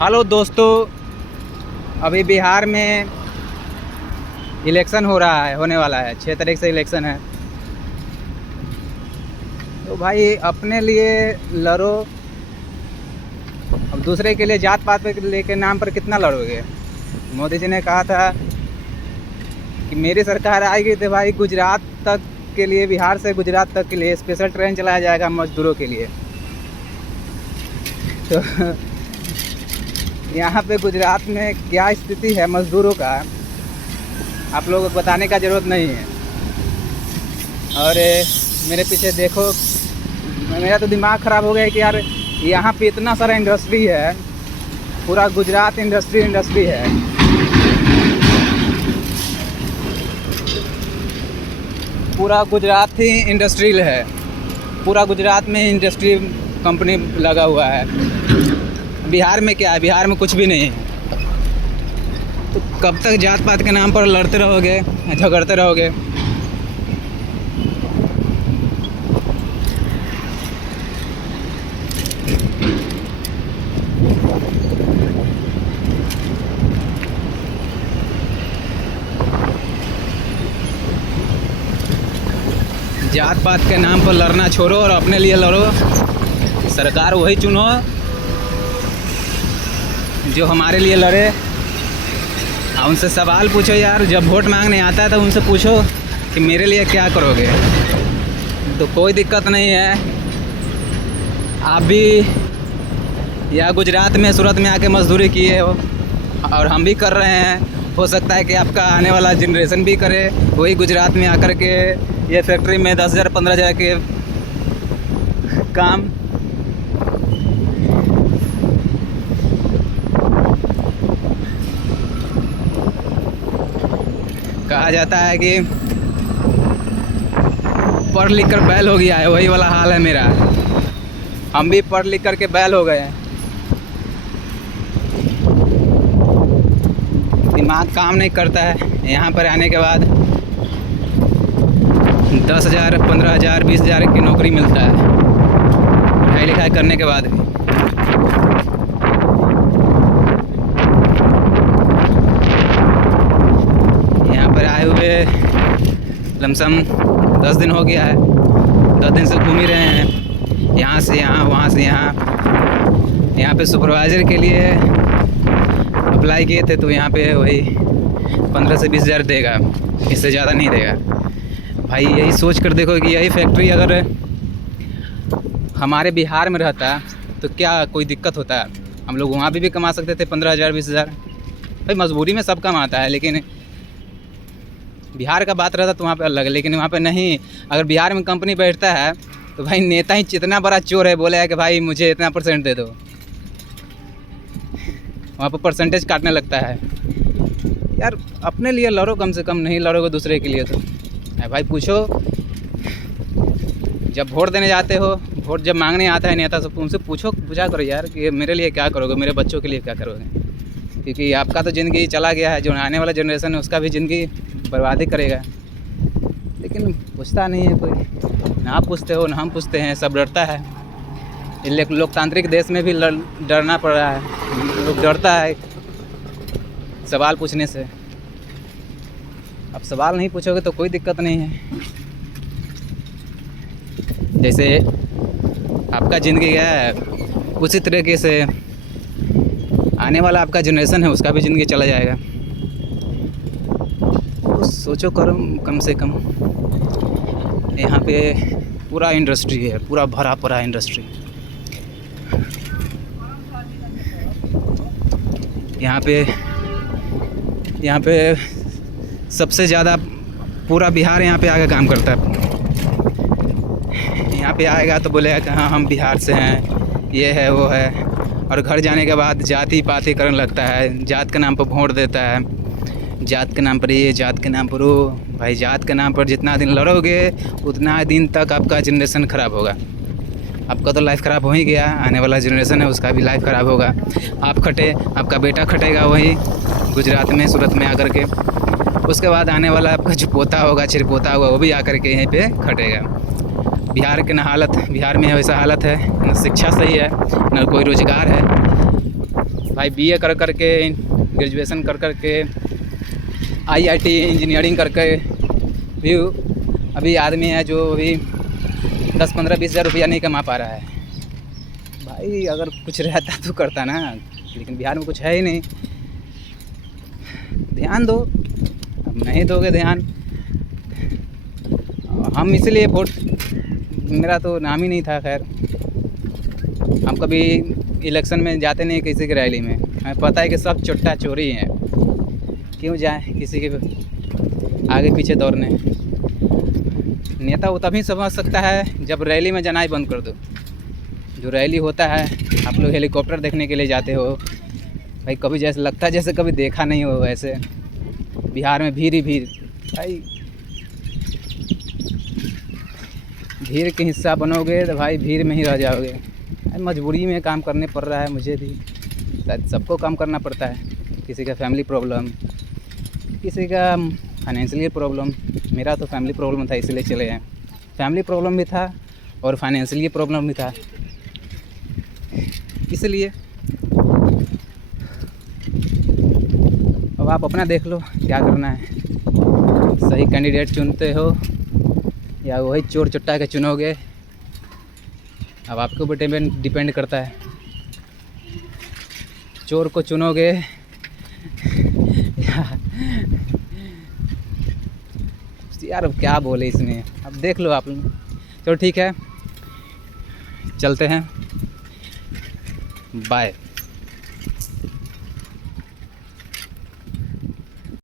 Hello दोस्तों, अभी बिहार में इलेक्शन होने वाला है। 6 तारीख से इलेक्शन है। तो भाई अपने लिए लड़ो, अब दूसरे के लिए जात पात के नाम पर कितना लड़ोगे। मोदी जी ने कहा था कि मेरी सरकार आएगी तो भाई गुजरात तक के लिए, बिहार से गुजरात तक के लिए स्पेशल ट्रेन चलाया जाएगा मजदूरों के लिए। तो यहाँ पे गुजरात में क्या स्थिति है मज़दूरों का, आप लोगों को बताने का ज़रूरत नहीं है। और मेरे पीछे देखो, मेरा तो दिमाग ख़राब हो गया कि यार यहाँ पे इतना सारा इंडस्ट्री है, पूरा गुजरात इंडस्ट्री है। पूरा गुजरात ही इंडस्ट्रियल है, पूरा गुजरात में इंडस्ट्री कंपनी लगा हुआ है। बिहार में क्या है? बिहार में कुछ भी नहीं है। तो कब तक जात पात के नाम पर लड़ते रहोगे, झगड़ते रहोगे? जात पात के नाम पर लड़ना छोड़ो और अपने लिए लड़ो। सरकार वही चुनो जो हमारे लिए लड़े। उनसे सवाल पूछो यार, जब वोट मांगने आता है तो उनसे पूछो कि मेरे लिए क्या करोगे। तो कोई दिक्कत नहीं है। आप भी या गुजरात में, सूरत में आके मजदूरी किए हो और हम भी कर रहे हैं। हो सकता है कि आपका आने वाला जनरेशन भी करे वही गुजरात में आकर के ये फैक्ट्री में 10,000 15,000 के काम। कहा जाता है कि पढ़ लिख कर बैल हो गया है, वही वाला हाल है मेरा। हम भी पढ़ लिख कर के बैल हो गए हैं। दिमाग काम नहीं करता है। यहाँ पर आने के बाद 10,000 15,000 20,000 की नौकरी मिलता है पढ़ाई लिखाई करने के बाद भी। यहाँ पर आए हुए लमसम 10 दिन हो गया है। 10 दिन से घूम ही रहे हैं, यहाँ से यहाँ, वहाँ से यहाँ। यहाँ पे सुपरवाइज़र के लिए अप्लाई किए थे, तो यहाँ पे वही 15 से 20,000 देगा, इससे ज़्यादा नहीं देगा। भाई यही सोच कर देखो कि यही फैक्ट्री अगर हमारे बिहार में रहता तो क्या कोई दिक्कत होता? हम लोग वहाँ भी कमा सकते थे 15,000 20,000। भाई मजबूरी में सब कमाता है, लेकिन बिहार का बात रहता तो वहाँ पे अलग है। लेकिन वहाँ पे नहीं। अगर बिहार में कंपनी बैठता है तो भाई नेता ही इतना बड़ा चोर है, बोले है कि भाई मुझे इतना % दे दो। वहाँ पर परसेंटेज काटने लगता है। यार अपने लिए लड़ो कम से कम, नहीं लड़ोगे दूसरे के लिए तो भाई पूछो। जब वोट देने जाते हो, वोट जब मांगने आता है नेता, सब उनसे पूछा करो यार कि मेरे लिए क्या करोगे, मेरे बच्चों के लिए क्या करोगे। क्योंकि आपका तो ज़िंदगी चला गया है, जो आने वाला जनरेशन है उसका भी ज़िंदगी बर्बादी करेगा। लेकिन पूछता नहीं है कोई, ना आप पूछते हो ना हम पूछते हैं, सब डरता है। लोकतांत्रिक देश में भी डरना पड़ रहा है, लोग डरता है सवाल पूछने से। अब सवाल नहीं पूछोगे तो कोई दिक्कत नहीं है। जैसे आपका ज़िंदगी गया है, उसी तरीके से आने वाला आपका जनरेशन है, उसका भी ज़िंदगी चला जाएगा। तो सोचो करो कम से कम। यहाँ पे पूरा इंडस्ट्री है, पूरा भरा पड़ा इंडस्ट्री। यहाँ पे सबसे ज़्यादा पूरा बिहार यहाँ पे आके काम करता है। यहाँ पे आएगा तो बोलेगा कि हाँ हम बिहार से हैं, ये है वो है। और घर जाने के बाद जाति पाति करने लगता है, जात के नाम पर वोट देता है, जात के नाम पर ये, जात के नाम पर वो। भाई जात के नाम पर जितना दिन लड़ोगे उतना दिन तक आपका जनरेशन ख़राब होगा। आपका तो लाइफ ख़राब हो ही गया, आने वाला जनरेशन है उसका भी लाइफ ख़राब होगा। आप खटे, आपका बेटा खटेगा वही गुजरात में, सूरत में आकर के। उसके बाद आने वाला आपका जो पोता होगा, चिरपोता होगा, वो भी आकर के यहीं पे खटेगा। बिहार के ना हालत, बिहार में वैसा हालत है, न शिक्षा सही है, न कोई रोज़गार है। भाई बीए कर कर के, ग्रेजुएशन कर कर के, आईआईटी इंजीनियरिंग करके भी अभी आदमी है जो अभी 10-15-20 हज़ार रुपया नहीं कमा पा रहा है। भाई अगर कुछ रहता तो करता ना, लेकिन बिहार में कुछ है ही नहीं। ध्यान दो, अब नहीं दोगे ध्यान। हम इसलिए वोट, मेरा तो नाम ही नहीं था। खैर हम कभी इलेक्शन में जाते नहीं किसी की रैली में, हमें पता है कि सब चुट्टा चोरी हैं, क्यों जाए किसी के आगे पीछे दौड़ने। नेता वो तभी समझ सकता है जब रैली में जाना ही बंद कर दो। जो रैली होता है, आप लोग हेलीकॉप्टर देखने के लिए जाते हो भाई, कभी जैसे लगता है जैसे कभी देखा नहीं हो वैसे। बिहार में भीड़ ही भीड़, भाई भीड़ के हिस्सा बनोगे तो भाई भीड़ में ही रह जाओगे। भाई मजबूरी में काम करने पड़ रहा है, मुझे भी, शायद सबको काम करना पड़ता है। किसी का फैमिली प्रॉब्लम, किसी का फाइनेंशियल प्रॉब्लम। मेरा तो फैमिली प्रॉब्लम था इसलिए चले आए। फैमिली प्रॉब्लम भी था और फाइनेंशियल प्रॉब्लम भी था, इसलिए। अब आप अपना देख लो क्या करना है, सही कैंडिडेट चुनते हो या वही चोर चुट्टा के चुनोगे, अब आपके ऊपर डिपेंड करता है। चोर को चुनोगे यार अब क्या बोले इसमें, अब देख लो आप। चलो ठीक है, चलते हैं, बाय।